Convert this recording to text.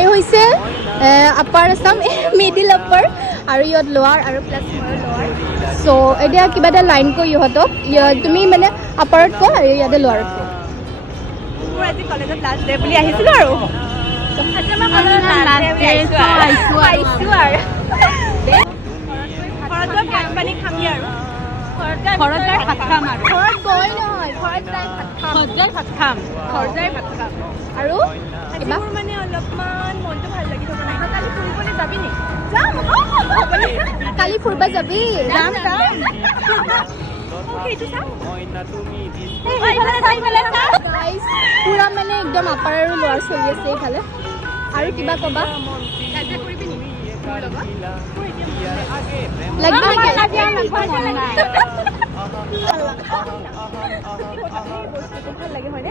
এই হৈছে upper Assam, middle upper আৰু ইয়াত লোৱাৰ আৰু প্লাছ লোৱাৰ। চ' এতিয়া কিবা এটা লাইন কৈ ইহঁতক, তুমি মানে আপাৰত কোৱা আৰু ইয়াতে লোৱাৰত কোৱা। মোৰ আজি কলেজত লাষ্ট ডে বুলি আহিছিলোঁ আৰু ভাত পানী খাবি আৰু ঘৰত যাই ভাত খাম আৰু ঘৰত গৈ নহয়, ঘৰত যাই ভাত খাম। ঘৰত যাই ভাত খাম আৰু কিবা মোৰ মানে অলপমান মনটো ভাল লাগি থকা নাই। কালি ফুৰিবলৈ যাবি নি? কালি ফুৰিব যাবি? যাম সেইটো চাম। Guys, পুৰা মানে একদম আপাৰ আৰু লোৱাৰ চলি আছে এইফালে। আৰু কিবা ক'বা? লাগিব ভাল লাগে হয়নে?